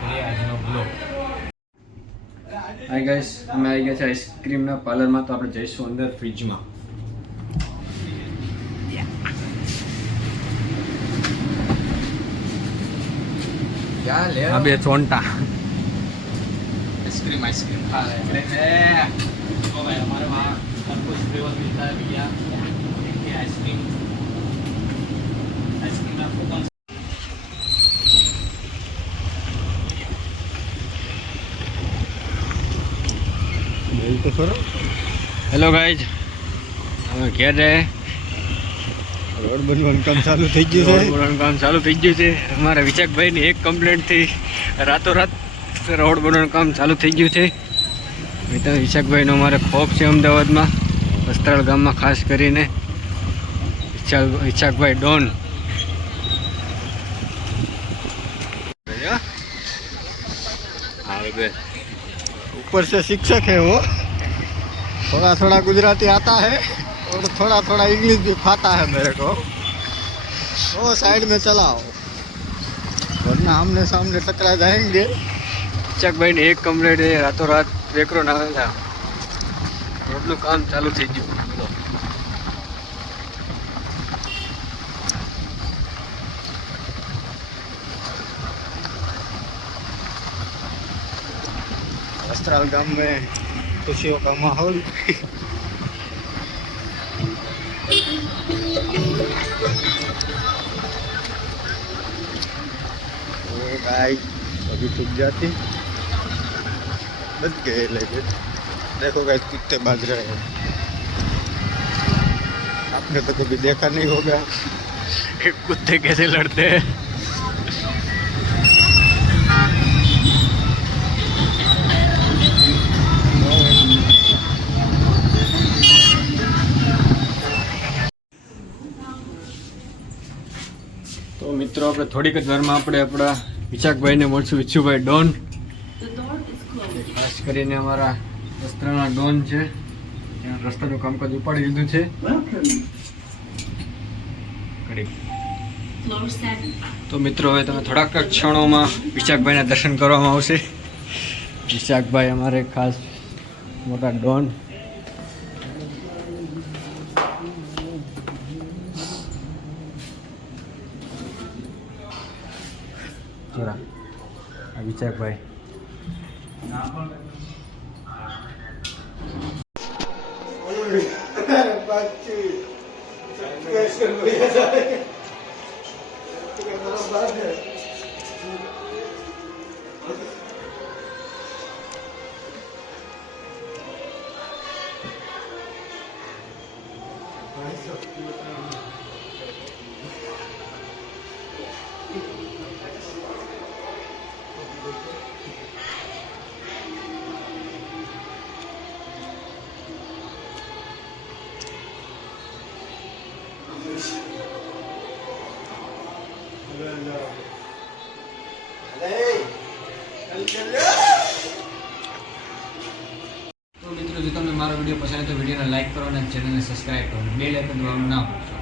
કરીએ આજનો blog. Hi guys, અમે આવી ગયા છે આઈસ્ક્રીમના પાર્લરમાં. તો આપણે જઈશું અંદર ફ્રીજમાં. ક્યાં લે આ બે ચોંટા आइसक्रीम खा रहे हैं. तो भाई हमारे वहाँ हर कुछ फ्लेवर मिलता है भैया. देखिए आइसक्रीम में आपको कौन તો ખરો. હેલો ગાઈઝ, અમે ઘેર રહે. રોડ બનવાનું કામ ચાલુ થઈ ગયું છે. રોડ બનવાનું કામ ચાલુ થઈ ગયું છે. અમારા વિચાકભાઈની એક કમ્પ્લેન્ટથી રાતોરાત રોડ બનવાનું કામ ચાલુ થઈ ગયું છે. વિશાખભાઈનો અમારે ખોફ છે અમદાવાદમાં, વસ્ત્રાલ ગામમાં ખાસ કરીને. વિશાખભાઈ ડોન. ऊपर से शिक्षक है वो, थोड़ा थोड़ा गुजराती आता है और थोड़ा थोड़ा इंग्लिश भी खाता है मेरे को. वो साइड में चलाओ वरना आमने सामने टकरा जाएंगे. વિશાખભાઈ ને એક કમ્પ્લેટ છે, રાતોરાત વેકરો નાખેલા. રોડનું કામ ચાલુ થઈ ગયું. वस्त्राल गांव में खुशियों का माहौल. गाइस अभी टूट जाती बच गए, लेकिन देखो गाइस कुत्ते बाज रहे हैं. आपने तो कभी देखा नहीं होगा कुत्ते कैसे लड़ते हैं. તો મિત્રો આપણે થોડીક જ વારમાં આપણે આપણા વિશાખભાઈને મળશું. વિશુભાઈ ડોન, ખાસ કરીને અમારા રસ્તાના ડોન છે. ત્યાં રસ્તાનું કામકાજ ઉપાડી લીધું છે. તો મિત્રો હવે તમે થોડાક ક્ષણોમાં વિશાખભાઈના દર્શન કરવામાં આવશે. વિશાખભાઈ અમારે ખાસ મોટા ડોન. વિશાખભાઈ તો મિત્રો, જો તમને મારો વિડીયો પસંદ આવે તો વિડીયોને લાઈક કરો અને ચેનલને સબસ્ક્રાઈબ કરો. બેલ આઇકન દબાવવાનું ના ભૂલશો.